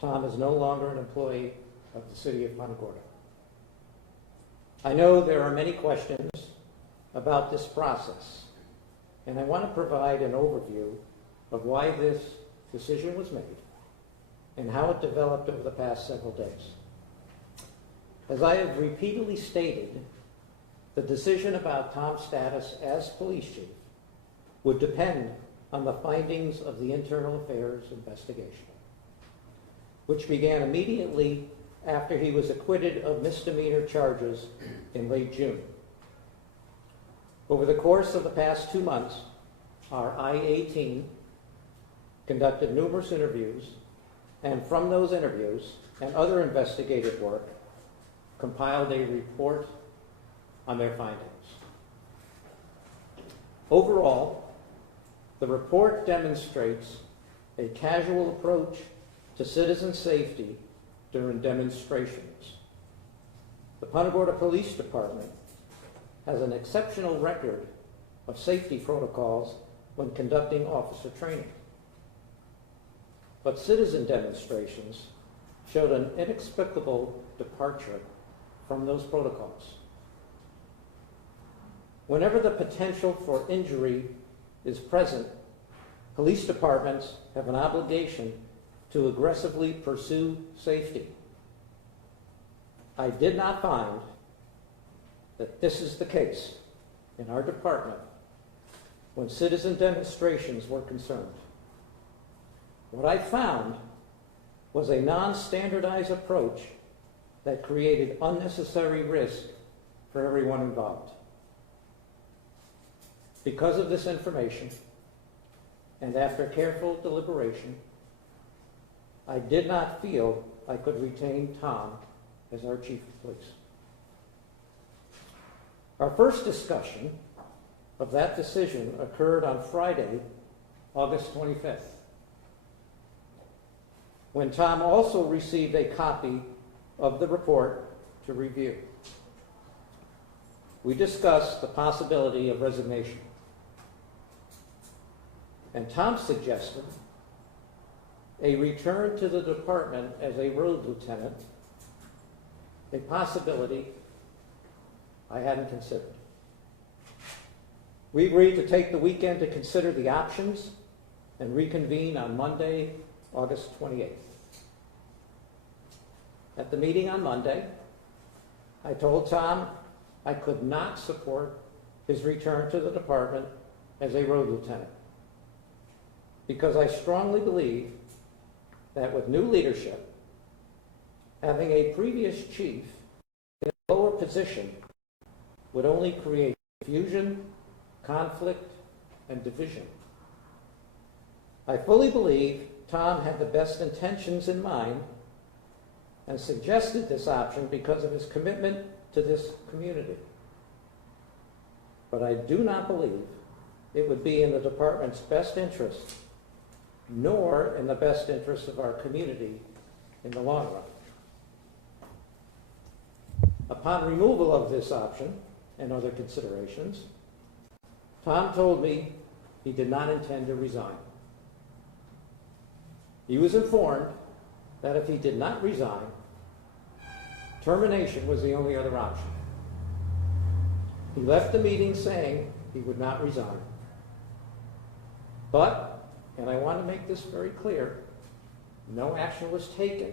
Tom is no longer an employee of the city of Punta Gorda. I know there are many questions about this process, and I want to provide an overview of why this decision was made and how it developed over the past several days. As I have repeatedly stated, the decision about Tom's status as police chief would depend on the findings of the internal affairs investigation, which began immediately after he was acquitted of misdemeanor charges in late June. Over the course of the past 2 months, our IA team conducted numerous interviews, and from those interviews and other investigative work, compiled a report on their findings. Overall, the report demonstrates a casual approach to citizen safety during demonstrations. The Punta Gorda Police Department has an exceptional record of safety protocols when conducting officer training. But citizen demonstrations showed an inexplicable departure from those protocols. Whenever the potential for injury is present, police departments have an obligation to aggressively pursue safety. I did not find that this is the case in our department when citizen demonstrations were concerned. What I found was a non-standardized approach that created unnecessary risk for everyone involved. Because of this information, and after careful deliberation, I did not feel I could retain Tom as our chief of police. Our first discussion of that decision occurred on Friday, August 25th, when Tom also received a copy of the report to review. We discussed the possibility of resignation, and Tom suggested a return to the department as a road lieutenant, a possibility I hadn't considered. We agreed to take the weekend to consider the options and reconvene on Monday, August 28th. At the meeting on Monday, I told Tom I could not support his return to the department as a road lieutenant because I strongly believe that with new leadership, having a previous chief in a lower position would only create confusion, conflict, and division. I fully believe Tom had the best intentions in mind and suggested this option because of his commitment to this community. But I do not believe it would be in the department's best interest, nor in the best interest of our community in the long run. Upon removal of this option and other considerations, Tom told me he did not intend to resign. He was informed that if he did not resign, termination was the only other option. He left the meeting saying he would not resign. But, and I want to make this very clear, no action was taken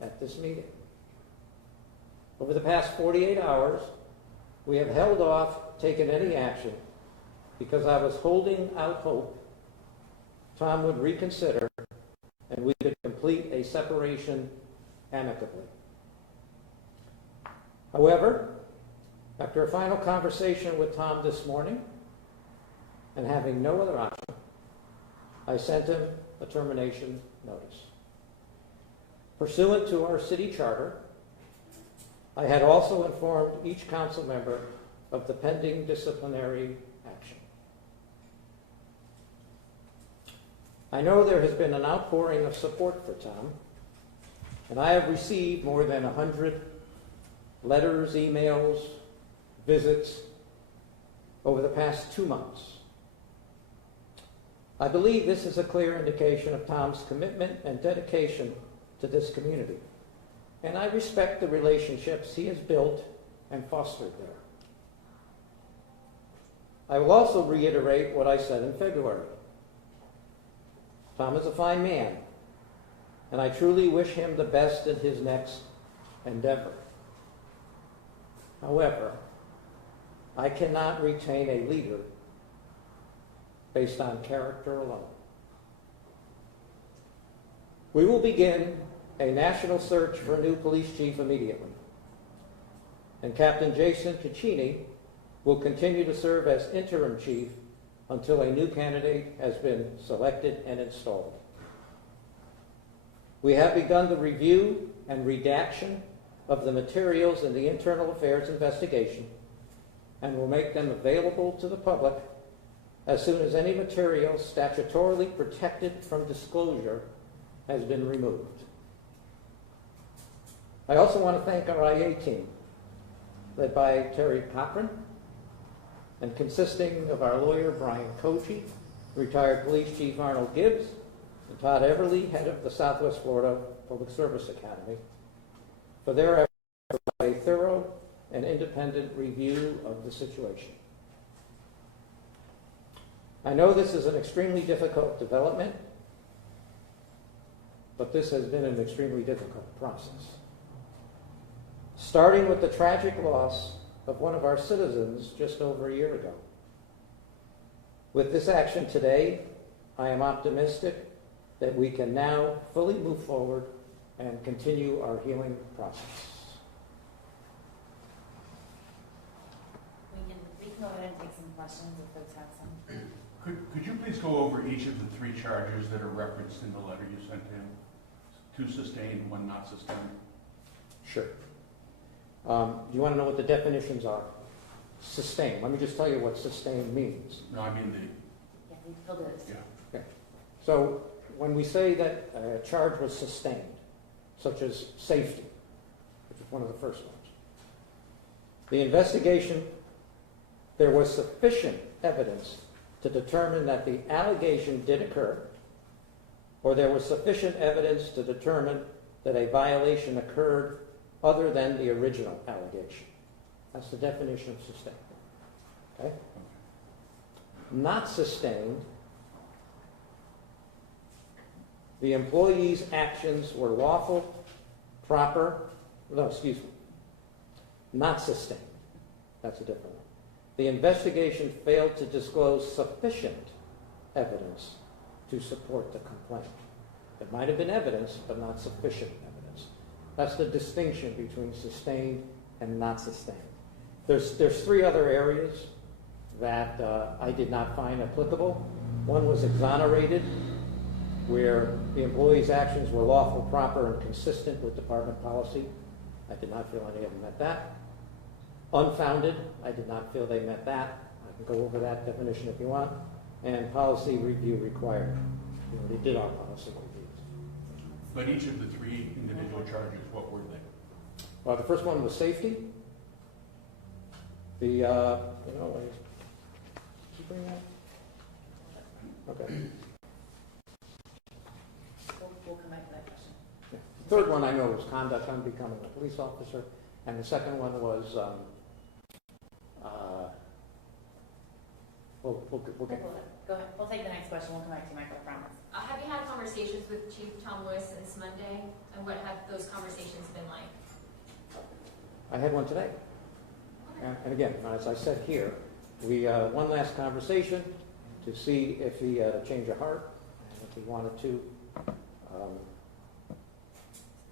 at this meeting. Over the past 48 hours, we have held off taking any action because I was holding out hope Tom would reconsider and we could complete a separation amicably. However, after a final conversation with Tom this morning and having no other option, I sent him a termination notice. Pursuant to our city charter, I had also informed each council member of the pending disciplinary action. I know there has been an outpouring of support for Tom, and I have received more than 100 letters, emails, visits over the past 2 months. I believe this is a clear indication of Tom's commitment and dedication to this community. And I respect the relationships he has built and fostered there. I will also reiterate what I said in February. Tom is a fine man, and I truly wish him the best in his next endeavor. However, I cannot retain a leader based on character alone. We will begin a national search for a new police chief immediately, and Captain Jason Caccini will continue to serve as interim chief until a new candidate has been selected and installed. We have begun the review and redaction of the materials in the internal affairs investigation and will make them available to the public as soon as any material statutorily protected from disclosure has been removed. I also want to thank our IA team, led by Terry Cochran, and consisting of our lawyer Brian Kochi, retired police chief Arnold Gibbs, and Todd Everly, head of the Southwest Florida Public Service Academy, for their efforts to provide a thorough and independent review of the situation. I know this is an extremely difficult development, but this has been an extremely difficult process. Starting with the tragic loss of one of our citizens just over a year ago. With this action today, I am optimistic that we can now fully move forward and continue our healing process. We can go ahead and take some questions if folks have some. Could you please go over each of the three charges that are referenced in the letter you sent him? Two sustained, one not sustained. Sure. Do you want to know what the definitions are? Sustain. Let me just tell you what sustain means. No, I mean Yeah, we filled it. yeah. Okay. So when we say that a charge was sustained, such as safety, which is one of the first ones, the investigation, there was sufficient evidence to determine that the allegation did occur, or there was sufficient evidence to determine that a violation occurred other than the original allegation. That's the definition of sustained. Okay? Not sustained, the employee's actions were lawful, proper, not sustained. That's a different one. The investigation failed to disclose sufficient evidence to support the complaint. There might have been evidence, but not sufficient evidence. That's the distinction between sustained and not sustained. There's three other areas that I did not find applicable. One was exonerated, where the employee's actions were lawful, proper, and consistent with department policy. I did not feel any of them met that. Unfounded, I did not feel they met that. I can go over that definition if you want. And policy review required. We already did our policy reviews. But each of the three individual charges, what were they? Well, the first one was safety. The, did you bring that? Okay. We'll come back to that question. Yeah. The third one I know was conduct unbecoming a police officer, and the second one was, we'll get. Go ahead. We'll take the next question. We'll come back to you, Michael, I promise. Have you had conversations with Chief Tom Lewis since Monday? And what have those conversations been like? I had one today. And again, as I said here, we one last conversation to see if he had a change of heart, and if he wanted to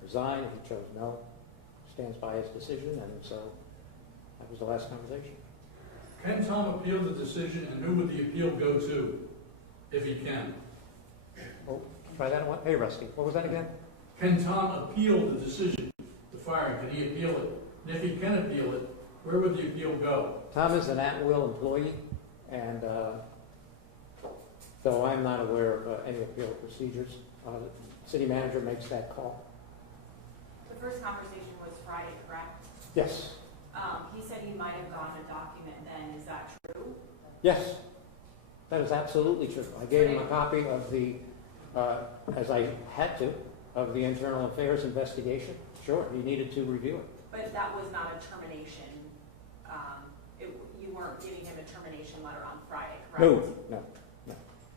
resign. If he chose no, stands by his decision, and so that was the last conversation. Can Tom appeal the decision, and who would the appeal go to, if he can? Oh, try that one. Hey, Rusty, what was that again? Can Tom appeal the decision, the firing? Can he appeal it? And if he can appeal it, where would the appeal go? Tom is an at-will employee, and though I'm not aware of any appeal procedures, the city manager makes that call. The first conversation was Friday, correct? Yes. He said he might have gotten a document then. Is that true? Yes, that is absolutely true. I gave him a copy of the, as I had to, of the internal affairs investigation? Sure, he needed to review it. But that was not a termination, you weren't giving him a termination letter on Friday, correct? No.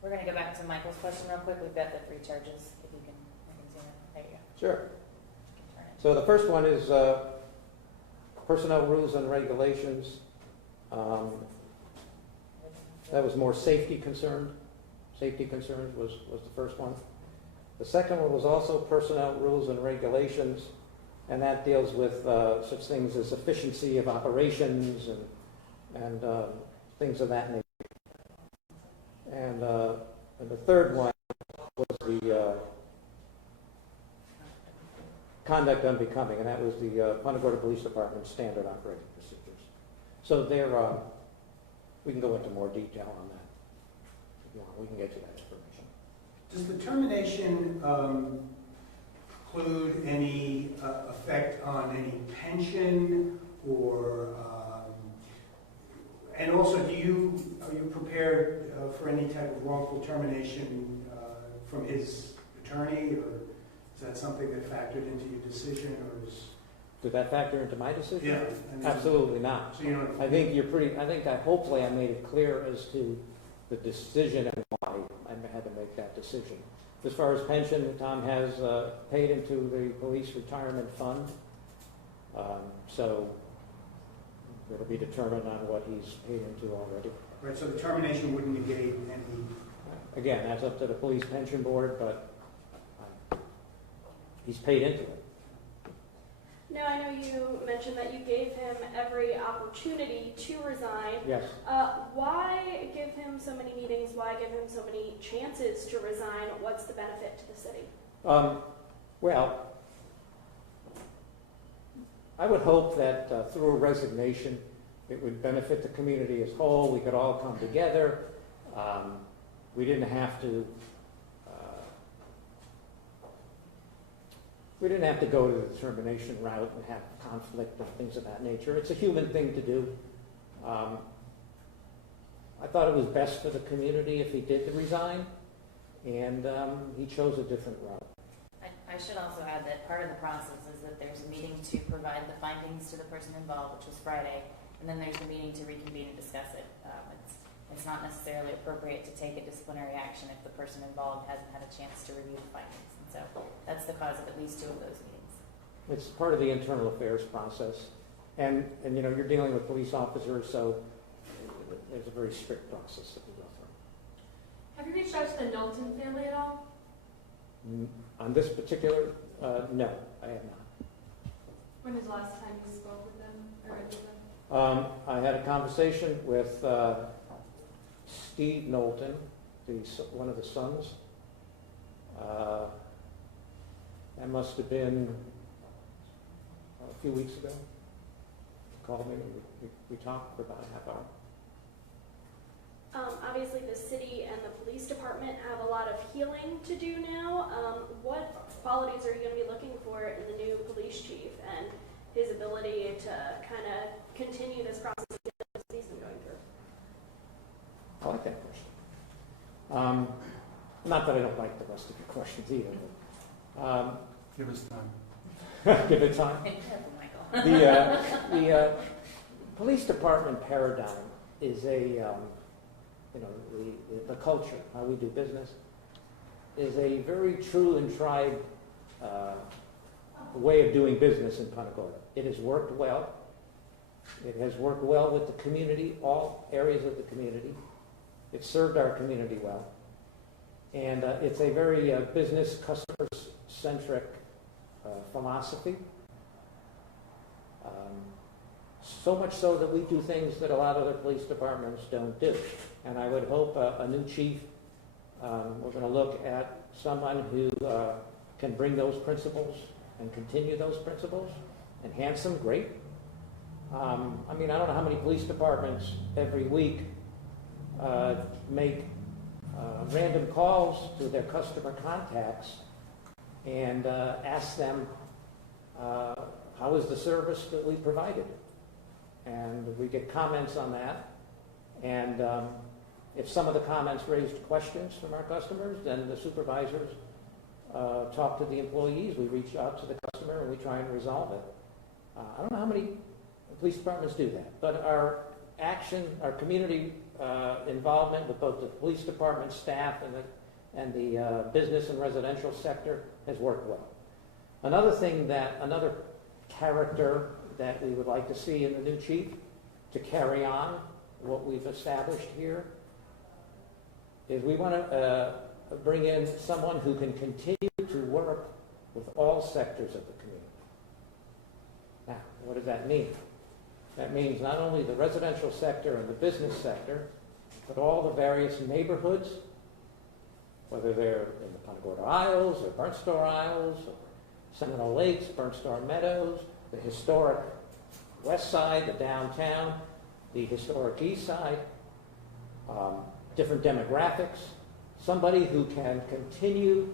We're gonna go back to Michael's question real quick. We've got the 3 charges, if you can, I can see that. There you go. Sure. Turn it. So the first one is personnel rules and regulations. That was more safety concerned. Safety concerns was the first one. The second one was also personnel rules and regulations, and that deals with such things as efficiency of operations and things of that nature. And the third one was the conduct unbecoming, and that was the Punta Gorda Police Department standard operating procedures. So there, we can go into more detail on that. If you want, we can get you that information. Does the termination include any effect on any pension or, and also are you prepared for any type of wrongful termination from his attorney, or is that something that factored into your decision, or is? Did that factor into my decision? Yeah. I mean, Absolutely not. So you know. Hopefully I made it clear as to the decision and why I had to make that decision. As far as pension, Tom has paid into the police retirement fund. So it'll be determined on what he's paid into already. Right, so the termination wouldn't negate any. Again, that's up to the police pension board, but he's paid into it. Now, I know you mentioned that you gave him every opportunity to resign. Yes. Why give him so many meetings? Why give him so many chances to resign? What's the benefit to the city? Well, I would hope that through a resignation, it would benefit the community as a whole. We could all come together. We didn't have to. We didn't have to go to the termination route and have conflict and things of that nature. It's a human thing to do. I thought it was best for the community if he did resign, and he chose a different route. I should also add that part of the process is that there's a meeting to provide the findings to the person involved, which was Friday, and then there's a meeting to reconvene and discuss it. It's not necessarily appropriate to take a disciplinary action if the person involved hasn't had a chance to review the findings. And so that's the cause of at least 2 of those meetings. It's part of the internal affairs process. And you know, you're dealing with police officers, so there's a very strict process that we go through. Have you reached out to the Knowlton family at all? On this particular, no, I have not. When was the last time you spoke with them or with them? I had a conversation with Steve Knowlton, one of the sons. That must have been a few weeks ago. He called me, we talked for about a half hour. Obviously, the city and the police department have a lot of healing to do now. What qualities are you going to be looking for in the new police chief and his ability to kind of continue this process that he's been going through? I like that question. Not that I don't like the rest of your questions either. But, Give us time. give it time. Michael. The police department paradigm is the culture, how we do business, is a very true and tried way of doing business in Punta Gorda. It has worked well. It has worked well with the community, all areas of the community. It served our community well. And it's a very business, customer-centric philosophy. So much so that we do things that a lot of other police departments don't do. And I would hope a new chief, we're going to look at someone who can bring those principles and continue those principles, enhance them, great. I mean, I don't know how many police departments every week make random calls to their customer contacts and ask them, how is the service that we provided? And we get comments on that. And if some of the comments raised questions from our customers, then the supervisors talk to the employees, we reach out to the customer, and we try and resolve it. I don't know how many police departments do that, but our community involvement with both the police department staff and the business and residential sector has worked well. Another character that we would like to see in the new chief to carry on what we've established here is we want to bring in someone who can continue to work with all sectors of the community. Now, what does that mean? That means not only the residential sector and the business sector, but all the various neighborhoods, whether they're in the Punta Gorda Isles or Burnt Store Isles or Seminole Lakes, Burnt Store Meadows, the historic west side, the downtown, the historic east side, different demographics, somebody who can continue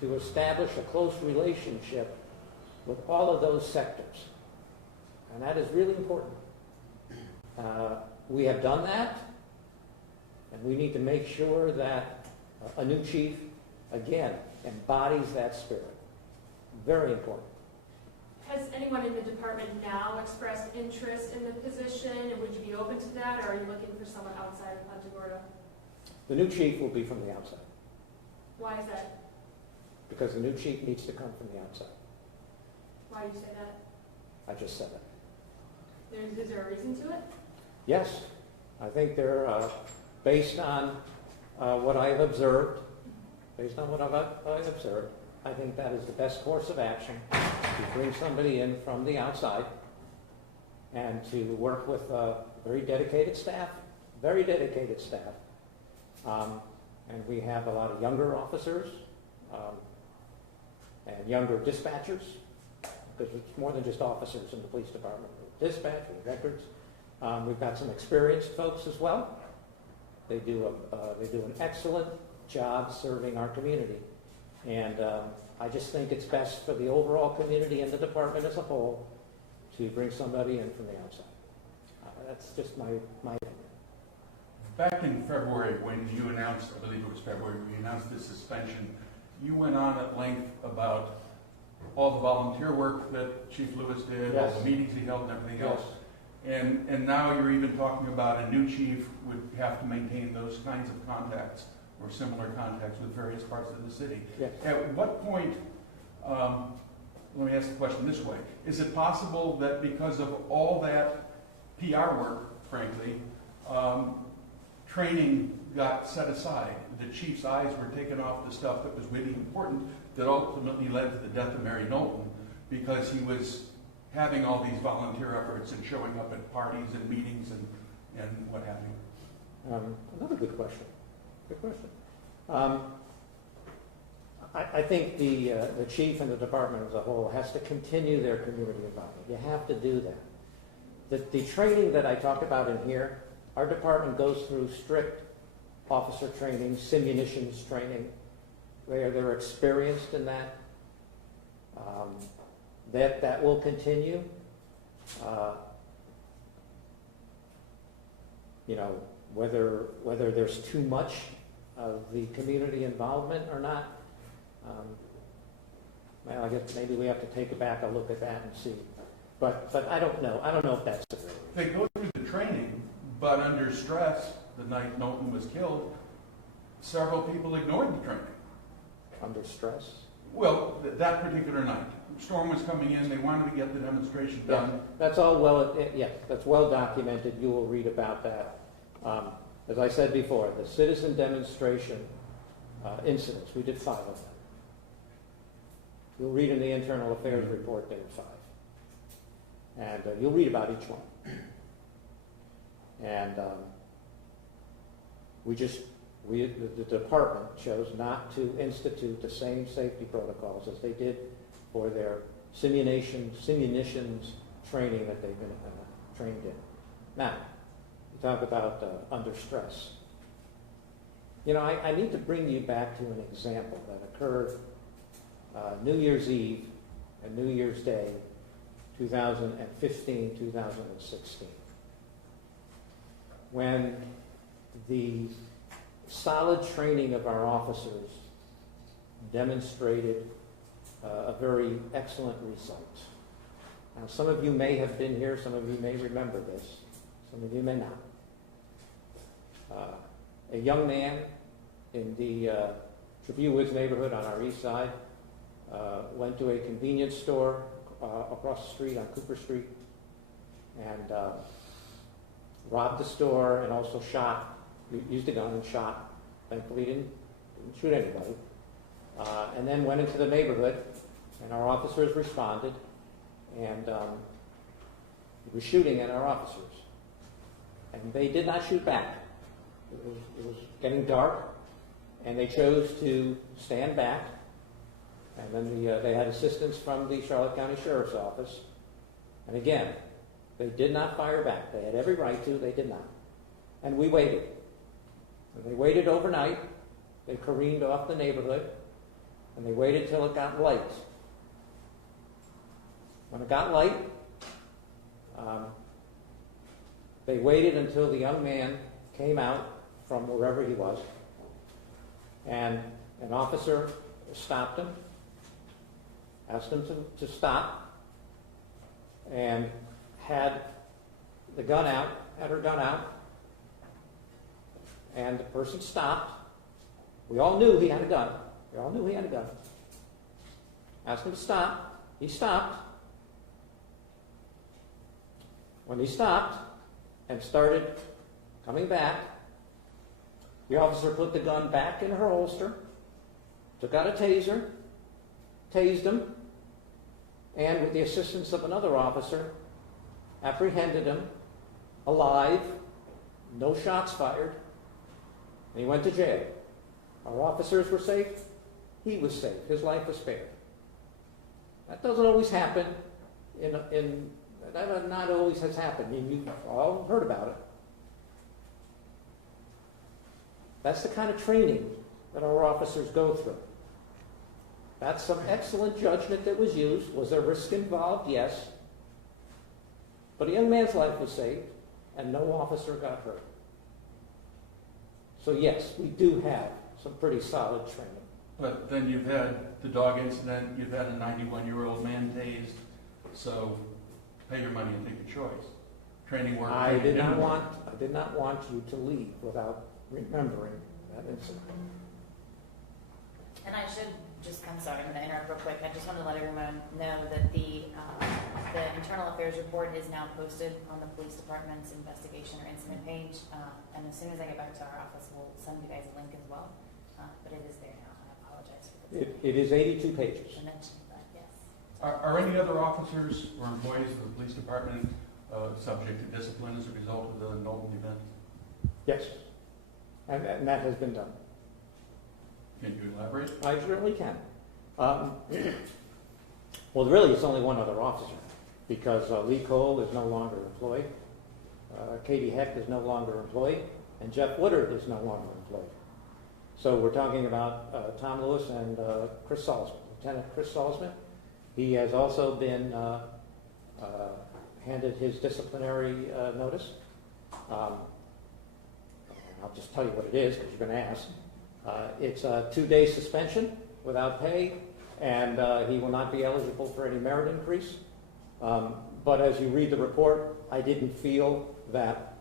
to establish a close relationship with all of those sectors. And that is really important. We have done that, and we need to make sure that a new chief, again, embodies that spirit. Very important. Has anyone in the department now expressed interest in the position, and would you be open to that, or are you looking for someone outside of Punta Gorda? The new chief will be from the outside, Why is that? because the new chief needs to come from the outside. Why do you say that? I just said it. Is there a reason to it? Yes, I think they're based on what I've observed. Based on what I've observed, I think that is the best course of action, to bring somebody in from the outside and to work with very dedicated staff. And we have a lot of younger officers and younger dispatchers, because it's more than just officers in the police department. Dispatch, records. We've got some experienced folks as well. They do an excellent job serving our community. And I just think it's best for the overall community and the department as a whole to bring somebody in from the outside. That's just my opinion. Back in February, when you announced, I believe it was February, when you announced the suspension, you went on at length about all the volunteer work that Chief Lewis did, Yes. all the meetings he held and everything Yes. else. And now you're even talking about a new chief would have to maintain those kinds of contacts or similar contacts with various parts of the city. Yes. At what point, let me ask the question this way, is it possible that because of all that PR work, frankly, training got set aside, the chief's eyes were taken off the stuff that was really important that ultimately led to the death of Mary Knowlton, because he was having all these volunteer efforts and showing up at parties and meetings and what have you? Another good question. Good question. I think the chief and the department as a whole has to continue their community involvement. You have to do that. The training that I talked about in here, our department goes through strict officer training, simunitions training, where they're experienced in that. That will continue. Whether there's too much of the community involvement or not, well, I guess maybe we have to take back a look at that and see. But I don't know. I don't know if that's the real. They go through the training, but under stress, the night Knowlton was killed, several people ignored the training. Under stress? Well, that particular night. Storm was coming in, they wanted to get the demonstration done. That's all well, yes, that's well documented. You will read about that. As I said before, the citizen demonstration incidents, we did 5 of them. You'll read in the Internal Affairs report there are 5. And you'll read about each one. And the department chose not to institute the same safety protocols as they did for their simunitions training that they've been trained in. Now, you talk about under stress. I need to bring you back to an example that occurred New Year's Eve and New Year's Day, 2015, 2016, when the solid training of our officers demonstrated a very excellent result. Now, some of you may have been here, some of you may remember this, some of you may not. A young man in the Treview Woods neighborhood on our east side went to a convenience store across the street on Cooper Street and robbed the store and also shot, used a gun and shot. Thankfully didn't shoot anybody. And then went into the neighborhood, and our officers responded, and he was shooting at our officers. And they did not shoot back. It was getting dark, and they chose to stand back. And then they had assistance from the Charlotte County Sheriff's Office. And again, they did not fire back. They had every right to, they did not. And we waited. And they waited overnight. They careened off the neighborhood, and they waited till it got light. When it got light, they waited until the young man came out from wherever he was, and an officer stopped him, asked him to stop, and had the gun out, had her gun out, and the person stopped. We all knew he had a gun. We all knew he had a gun. Asked him to stop. He stopped. When he stopped and started coming back, the officer put the gun back in her holster, took out a taser, tased him, and with the assistance of another officer, apprehended him alive, no shots fired, and he went to jail. Our officers were safe. He was safe. His life was spared. That doesn't always happen. That not always has happened. You've all heard about it. That's the kind of training that our officers go through. That's some excellent judgment that was used. Was there risk involved? Yes. But a young man's life was saved, and no officer got hurt. So yes, we do have some pretty solid training. But then you've had the dog incident, you've had a 91-year-old man tased, so pay your money and take a choice. Training work. I did not want you to leave without remembering that incident. And I should just, I'm sorry, I'm going to interrupt real quick. I just want to let everyone know that the internal affairs report is now posted on the police department's investigation or incident page. And as soon as I get back to our office, we'll send you guys a link as well. But it is there now. I apologize for the It is 82 pages. mention, but yes. Are any other officers or employees of the police department subject to discipline as a result of the Knowlton event? Yes. And that has been done. Can you elaborate? I certainly can. Well, really, it's only one other officer, because Lee Cole is no longer employed, Katie Heck is no longer employed, and Jeff Woodard is no longer employed. So we're talking about Tom Lewis and Chris Salzman, Lieutenant Chris Salzman. He has also been handed his disciplinary notice. I'll just tell you what it is, because you're going to ask. It's a 2-day suspension without pay, and he will not be eligible for any merit increase. But as you read the report, I didn't feel that,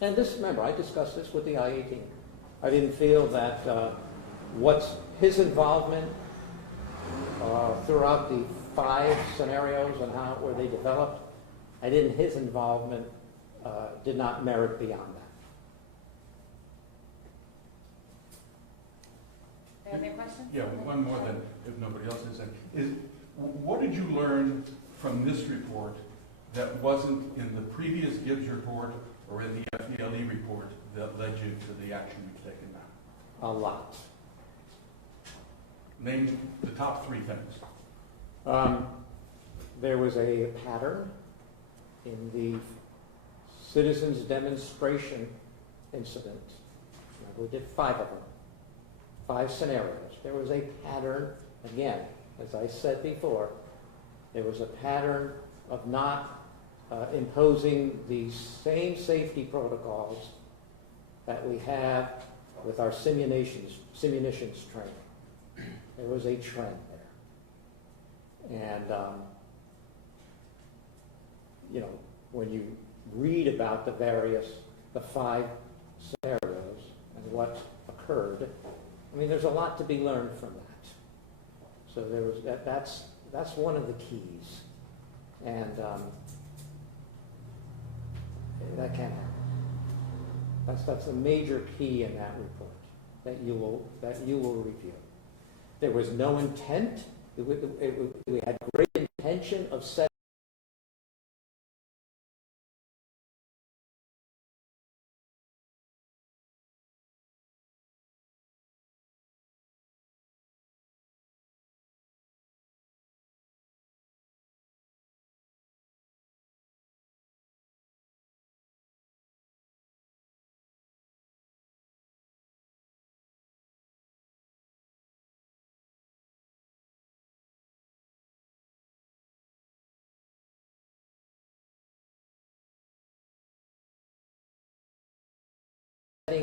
and this, remember, I discussed this with the IA team. I didn't feel that what's his involvement throughout the 5 scenarios and how where they developed, his involvement did not merit beyond that. Any other questions? Yeah, one more than if nobody else has any. What did you learn from this report that wasn't in the previous Gibbs report or in the FDLE report that led you to the action you've taken now? A lot. Name the top 3 things. There was a pattern in the citizens demonstration incident. We did 5 of them, 5 scenarios. There was a pattern, again, as I said before, there was a pattern of not imposing the same safety protocols that we have with our simulations training. There was a trend there. And, you know, when you read about the 5 scenarios and what occurred, I mean, there's a lot to be learned from that. So there was that's one of the keys. And that can't happen. That's a major key in that report that you will review. There was no intent. We had great intention of setting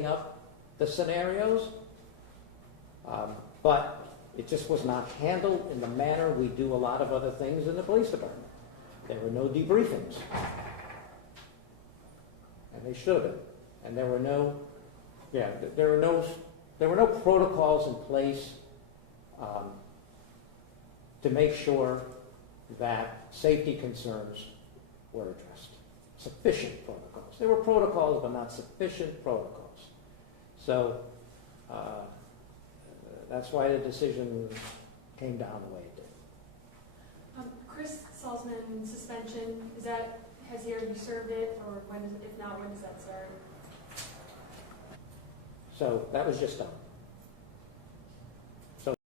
up the scenarios, but it just was not handled in the manner we do a lot of other things in the police department. There were no debriefings, and they should have been. And there were no protocols in place to make sure that safety concerns were addressed. Sufficient protocols. There were protocols, but not sufficient protocols. So that's why the decision came down the way it did. Chris Salzman suspension, has he already served it, or if not, when does that start? So that was just done.